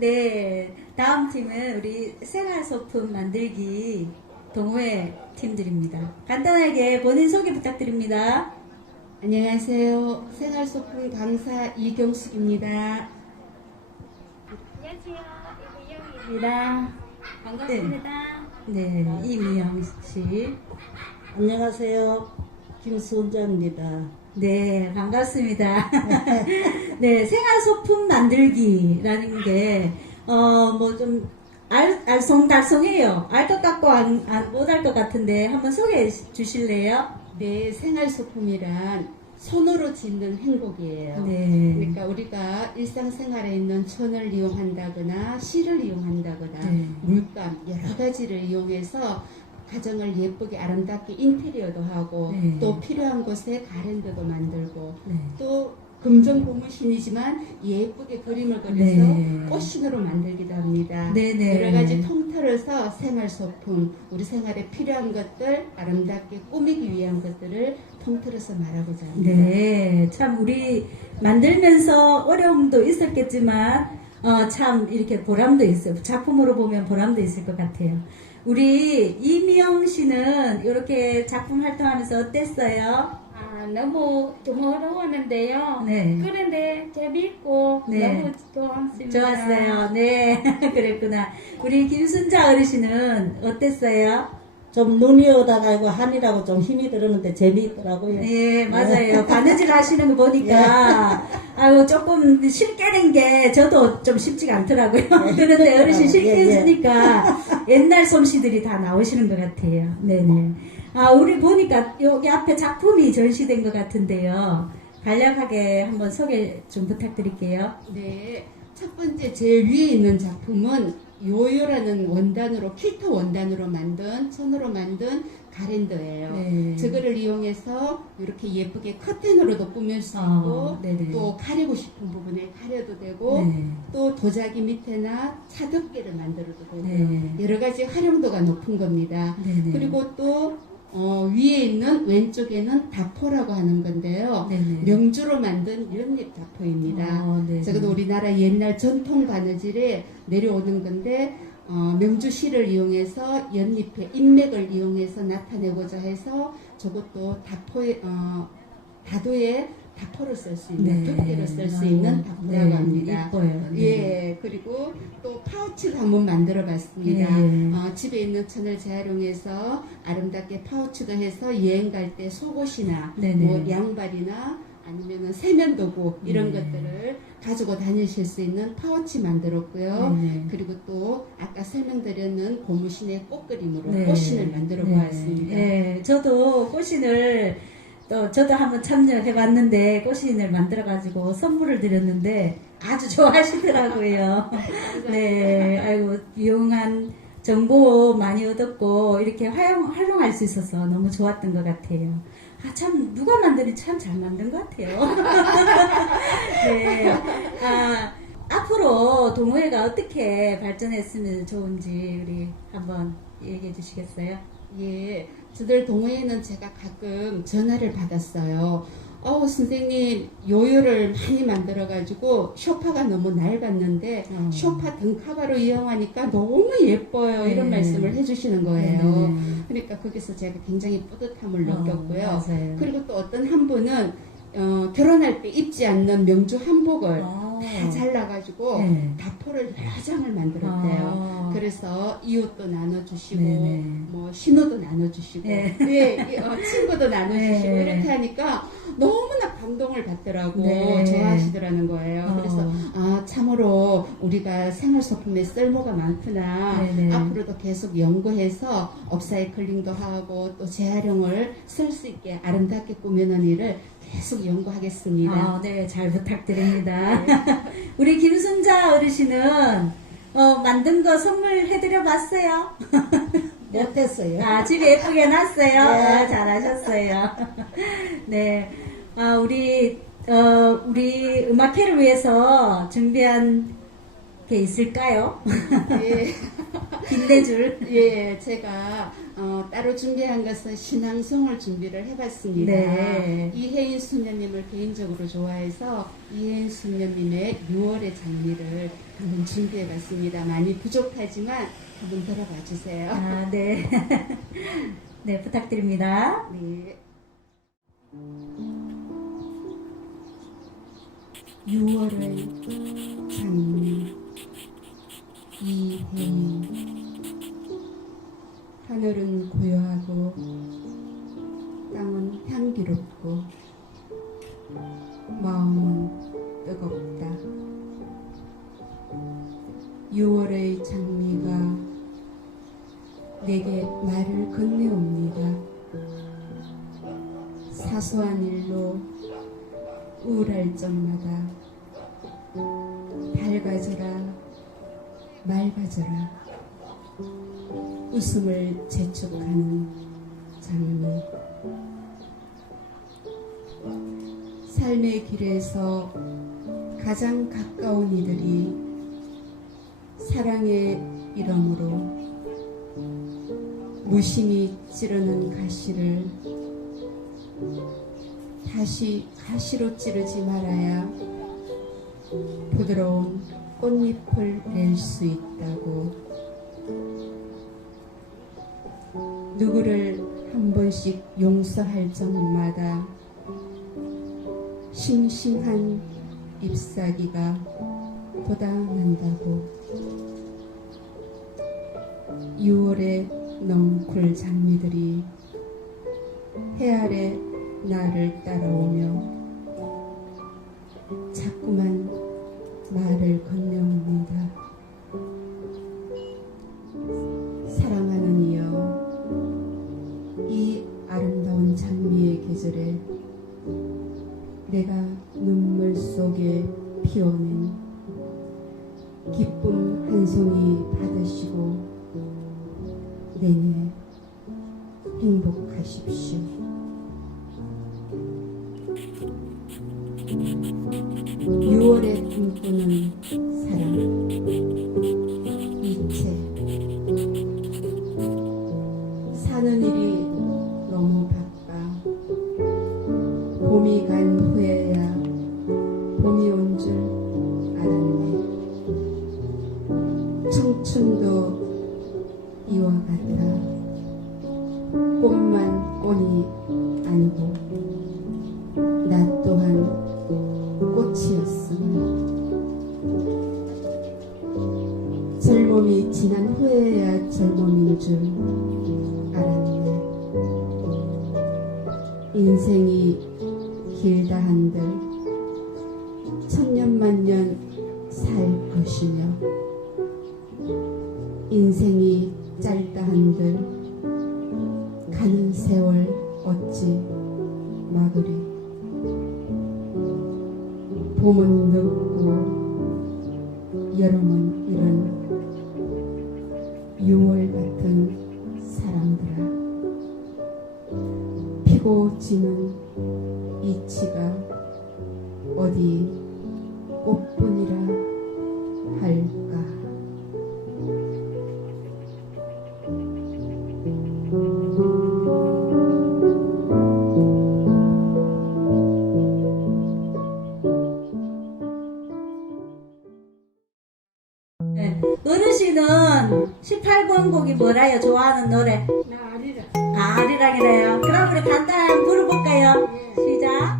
네, 다음 팀은 우리 생활 소품 만들기 동호회 팀들입니다. 간단하게 본인 소개 부탁드립니다. 안녕하세요. 생활 소품 강사 이경숙입니다. 안녕하세요. 이미영입니다. 반갑습니다. 네, 이미영 씨. 안녕하세요. 김수원자입니다. 네, 반갑습니다. 네, 생활소품 만들기라는 게, 어, 뭐 좀, 알, 알쏭달쏭해요. 알 것 같고, 못알 것 같은데, 한번 소개해 주실래요? 네, 생활소품이란 손으로 짓는 행복이에요. 네. 그러니까 우리가 일상생활에 있는 천을 이용한다거나 실을 이용한다거나 네. 물감 여러 가지를 이용해서 가정을 예쁘게 아름답게 인테리어도 하고 네. 또 필요한 곳에 가랜드도 만들고 네. 또 금전 고무신이지만 예쁘게 그림을 그려서 네. 꽃신으로 만들기도 합니다. 네 네. 여러 가지 통틀어서 생활 소품, 우리 생활에 필요한 것들, 아름답게 꾸미기 위한 것들을 통틀어서 말하고자 합니다. 네, 참 우리 만들면서 어려움도 있었겠지만 어, 참 이렇게 보람도 있어요. 작품으로 보면 보람도 있을 것 같아요. 우리 이미영 씨는 이렇게 작품 활동하면서 어땠어요? 아, 너무 좀 어려웠는데요. 네. 그런데 재미있고 네. 너무 좋았습니다. 좋았어요. 네, 그랬구나. 우리 김순자 어르신은 어땠어요? 좀 눈이 오다가 이거 한이라고 좀 힘이 들었는데 재미있더라고요. 네, 맞아요. 바느질 하시는 거 보니까, 아유, 조금 쉽 깨는 게 저도 좀 쉽지가 않더라고요. 그런데 어르신 쉽게 예, 예. 해주니까 옛날 솜씨들이 다 나오시는 것 같아요. 네네. 아, 우리 보니까 여기 앞에 작품이 전시된 것 같은데요. 간략하게 한번 소개 좀 부탁드릴게요. 네. 첫 번째 제일 위에 있는 작품은 요요라는 원단으로 킬터 원단으로 만든 손으로 만든 가랜드예요. 네. 저거를 이용해서 이렇게 예쁘게 커튼으로도 꾸밀 수 있고 아, 네네. 또 가리고 싶은 부분에 가려도 되고 네. 또 도자기 밑에나 차덮개를 만들어도 되고 네. 여러 가지 활용도가 높은 겁니다. 네네. 그리고 또 어, 위에 있는 왼쪽에는 다포라고 하는 건데요. 네네. 명주로 만든 연잎 다포입니다. 어, 네. 저것도 우리나라 옛날 전통 바느질에 내려오는 건데 어, 명주실을 이용해서 연잎의 인맥을 이용해서 나타내고자 해서 저것도 다포에 어, 다도에 다포를 쓸 수 있는 덮개를 쓸 수 있는 다포라고 네, 합니다. 이뻐요. 네. 예, 그리고 또 파우치를 한번 만들어 봤습니다. 예. 어, 집에 있는 천을 재활용해서 아름답게 파우치도 해서 여행 갈 때 속옷이나 네 네. 뭐 양발이나 아니면은 세면도구 이런 네. 것들을 가지고 다니실 수 있는 파우치 만들었고요. 네네. 그리고 또 아까 설명드렸는 고무신의 꽃그림으로 네. 꽃신을 만들어 네. 보았습니다. 네, 저도 꽃신을 또 저도 한번 참여해봤는데 꽃신을 만들어가지고 선물을 드렸는데 아주 좋아하시더라고요. 네, 아이고 유용한 정보 많이 얻었고 이렇게 활용, 활용할 수 있어서 너무 좋았던 것 같아요. 아, 참, 누가 만드니 참 잘 만든 것 같아요. 네. 아, 앞으로 동호회가 어떻게 발전했으면 좋은지 우리 한번 얘기해 주시겠어요? 예, 저들 동호회는 제가 가끔 전화를 받았어요. 어, 선생님, 요요를 많이 만들어 가지고, 쇼파가 너무 낡았는데, 어. 쇼파 등카바로 이용하니까 너무 예뻐요. 이런 네. 말씀을 해주시는 거예요. 네. 그러니까 거기서 제가 굉장히 뿌듯함을 어, 느꼈고요. 맞아요. 그리고 또 어떤 한 분은, 어, 결혼할 때 입지 않는 명주 한복을 어. 다 잘라가지고, 네. 다포를 여러 장을 만들었대요. 어. 그래서 이웃도 나눠주시고 네네. 뭐 신호도 나눠주시고 네. 예, 이, 어, 친구도 나눠주시고 네. 이렇게 하니까 너무나 감동을 받더라고 네. 좋아하시더라는 거예요. 어. 그래서 아 참으로 우리가 생활소품에 쓸모가 많구나. 네네. 앞으로도 계속 연구해서 업사이클링도 하고 또 재활용을 쓸 수 있게 아름답게 꾸미는 일을 계속 연구하겠습니다. 아, 네, 잘 부탁드립니다. 우리 김순자 어르신은 어, 만든 거 선물해드려 봤어요. 못했어요. 아, 집에 예쁘게 놨어요. 네. 아, 잘하셨어요. 네. 아, 우리, 어, 우리 음악회를 위해서 준비한 게 있을까요? 예, 빛내줄. 예, 제가 어, 따로 준비한 것은 신앙송을 준비를 해봤습니다. 네. 이혜인 수녀님을 개인적으로 좋아해서 이혜인 수녀님의 6월의 장미를 한번 준비해봤습니다. 많이 부족하지만 한번 들어봐 주세요. 아, 네. 네, 부탁드립니다. 네. 6월의 장미 이혜인 하늘은 고요하고 땅은 향기롭고 마음은 뜨겁다. 6월의 장미가 내게 말을 건네옵니다. 사소한 일로 우울할 적마다 밝아져라 맑아져라 웃음을 재촉하는 장미 삶의 길에서 가장 가까운 이들이 사랑의 이름으로 무심히 찌르는 가시를 다시 가시로 찌르지 말아야 부드러운 꽃잎을 낼 수 있다고. 누구를 한 번씩 용서할 적마다 싱싱한 잎사귀가 돋아난다고. 6월의 넝쿨 장미들이 해 아래 나를 따라오며 자꾸만 기쁨 한 송이 받으시고 내내 행복하십시오. 꽃만 꽃이 아니고 나 또한 꽃이었으니. 젊음이 지난 후에야 젊음인 줄 알았네. 인생이 길다 한들 천년만년 살 것이며 인생이 짧다 한들 막으리 봄은 늦고 여름은 이른 6월 같은 사람들아 피고 지는 이치가 어디 꽃뿐 네. 은우 씨는 18번 곡이 뭐라요? 좋아하는 노래? 나 아리랑. 아, 아리랑이래요. 그럼 우리 간단히 부르볼까요? 예. 시작.